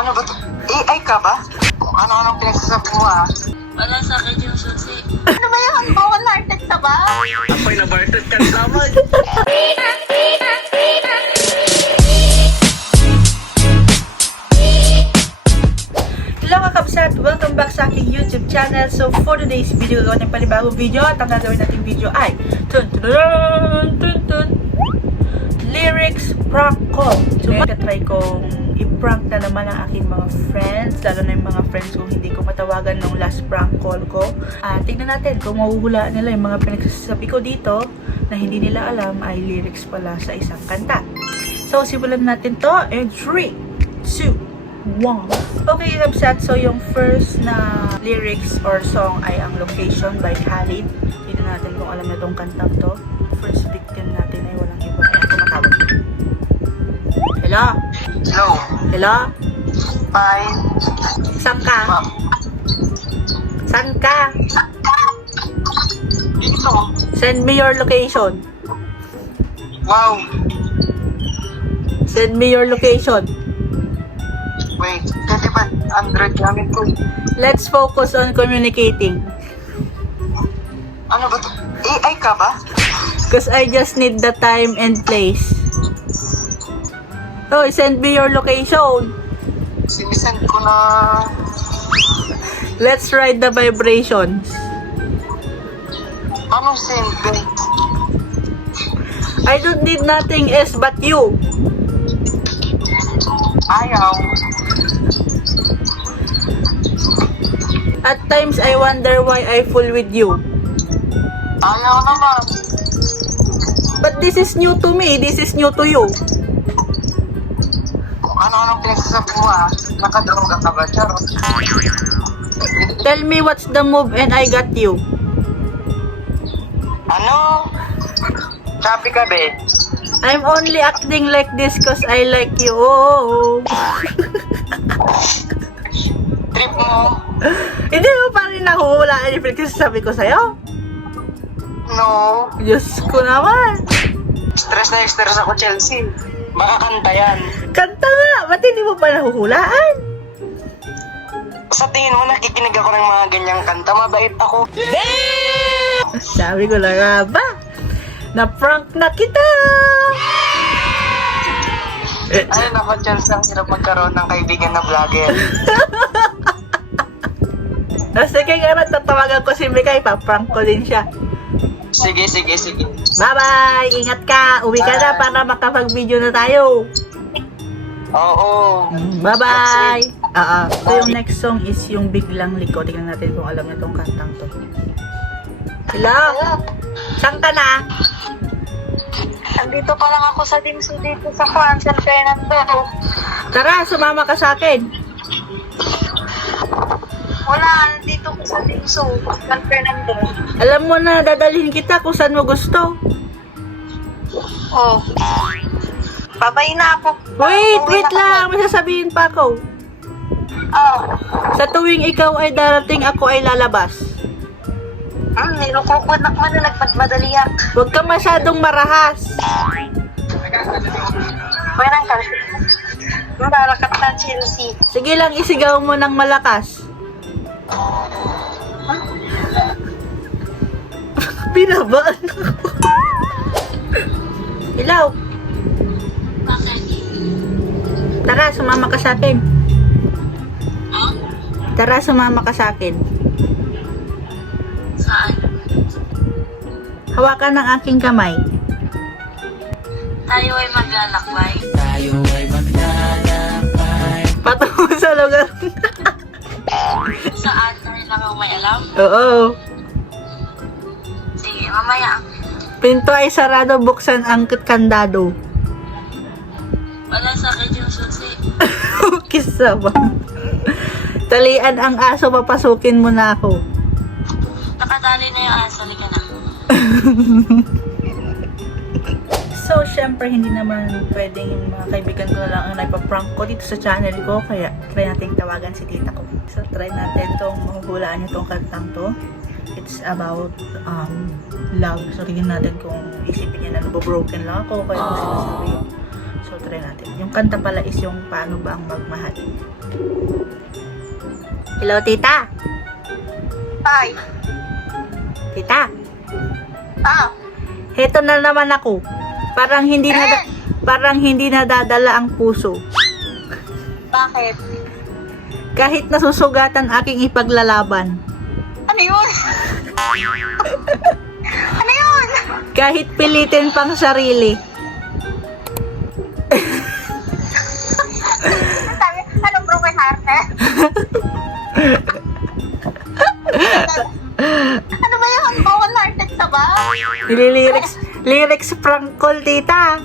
Ano ba to? AI ka ba? Ano-anong pinagsasabi mo ah? Wala sa akin yung susi. Ano ba yan? Bawal-hearted ka ba? Apoy na bartet ka naman. Hello mga kabsat! Welcome back sa aking YouTube channel. So for today's video, gawin ng panibagong video at ang gagawin nating video ay lyrics prank call. So magka-try kong i-prank na naman ang aking mga friends, lalo na yung mga friends kung hindi ko matawagan nung last prank call ko. Tignan natin kung mahuhulaan nila yung mga pinagsasabi ko dito na hindi nila alam ay lyrics pala sa isang kanta. So simulan natin to in 3, 2, 1. Okay, kabsat. So, yung first na lyrics or song ay ang Location by Khalid. Tignan natin kung alam na itong kantang to. First victim natin ay walang iba. Ayan, tumatawag. Hello? Hello. Hello? Fine. Saan ka? Ma'am. Saan ka? Dito. Send me your location. Wow. Send me your location. Wait. 2500 gamit ko eh. Let's focus on communicating. Ano ba to? AI ka ba? Because I just need the time and place. Oh, send me your location. Sinisend ko na... Let's ride the vibrations. Anong send ba? I don't need nothing else but you. Ayaw. At times, I wonder why I fool with you. Ayaw naman. But this is new to me. This is new to you. Kung ano-anong pinagsasabi mo ah. Nakadroga ka ba? Charot. Tell me what's the move and I got you. Ano? Choppy ka be? I'm only acting like this cause I like you. Oh. Trip mo? Hindi mo pa rin nahuhulaan yung pinagsasabi ko sa'yo? No. Diyos ko naman. Stress na stress ako, Chelsea. Baka kanta yan. Kanta nga. Ba't hindi mo pa nahuhulaan? Sa tingin mo, nakikinig ako ng mga ganyang kanta. Mabait ako. Sabi ko na nga ba? Na-prank na kita! Ayun ako, Chelsea, ang hirap magkaroon ng kaibigan na vlogger. Sige nga naman, tatawagan ko si Mikay. Pa-prank ko din siya. Sige, sige, sige. Bye-bye! Ingat ka! Uwi ka na para makapag-video na tayo. Oo. Bye-bye! So yung next song is yung Biglang Liko. Tingnan natin kung alam niyo tong kantang to. Hello? Saan ka na? Andito pa lang ako sa Dingso dito sa San Fernando. Tara, sumama ka sa akin. Wala, nandito ko sa Dingso, San Fernando. Alam mo na, dadalhin kita kung saan mo gusto. Oh. Babay na ako. Wait lang. May sasabihin pa ako. Oh. Sa tuwing ikaw ay darating, ako ay lalabas. Niluklukod na man na nagpadmadaliak. Huwag ka masyadong marahas. Parang ka. Barakat na Chelsea. Sige lang, isigaw mo ng malakas. Binabaan ako. Hello? Bakit? Tara, sumama ka sa akin. Tara, sumama ka sa akin. Saan? Hawakan ng aking kamay. Tayo ay maglalakbay. Patungo sa lugar. Saan? Tayo lang ang may alam? Oo. Sige, mamaya. Pinto ay sarado, buksan ang kandado. Wala sa akin yung susi. Kisa ba? Talian ang aso, papasukin mo na ako. Nakatali na yung aso. Halika na. So, syempre, hindi naman pwedeng yung mga kaibigan ko na lang ang nagpa-prank ko dito sa channel ko. Kaya, try natin tawagan si tita ko. So, try natin itong mahuhulaan niyo itong kantang to. It's about love. So, tingnan natin kung isipin niya na nabobroken lang ako. Kaya ano sinasabi. So, So, try natin. Yung kanta pala is yung paano ba ang magmahal. Hello, tita! Ay. Tita! Ah. Heto na naman ako. Parang hindi nadadala ang puso. Bakit? Kahit nasusugatan aking ipaglalaban. Ano yun? Ano yun? Kahit pilitin pang sarili. Sabi, anong broken heart eh? Ano ba yung broken hearted sa ba? Lyrics prank call, tita.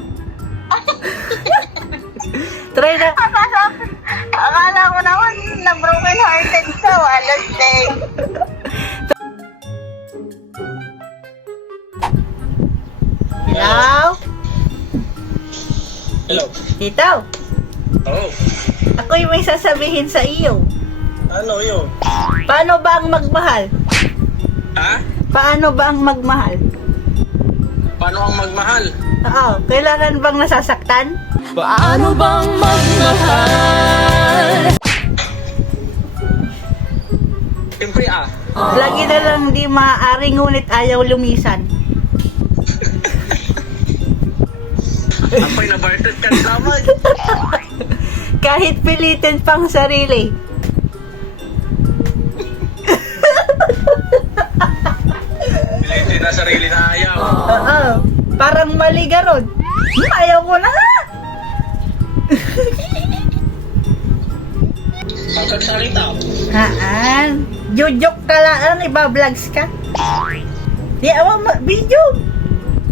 Try na. Akala ko naman na broken hearted sa walas day. Hello? Hello. Tito, Oh. ako'y may sasabihin sa iyo. Ano yun? Paano ba ang magmahal? Ha? Paano ba ang magmahal? Paano ang magmahal? Oo, kailangan bang nasasaktan? Paano bang magmahal? Siyempre Lagi na lang di maaari ngunit ayaw lumisan. ako'y nabarted ka naman. Kahit pilitin pang sarili. Pilitin na sarili na ayaw. Oo, parang mali ka ron. Ayaw ko na nga. Ang kagsalita. Haan, jujok ka lang, iba-vlogs ka. Di awa video.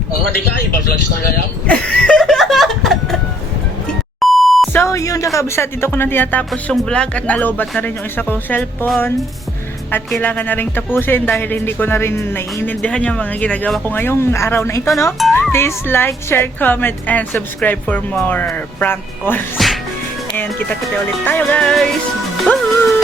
Ang di ka, iba-vlogs na gayam. So, yun kakabsat, dito ko na tinatapos yung vlog at nalobat na rin yung isa kong cellphone. At kailangan na rin tapusin dahil hindi ko na rin naiintindihan yung mga ginagawa ko ngayong araw na ito, no? Please like, share, comment, and subscribe for more prank calls. And kita-kita ulit tayo, guys! Bye!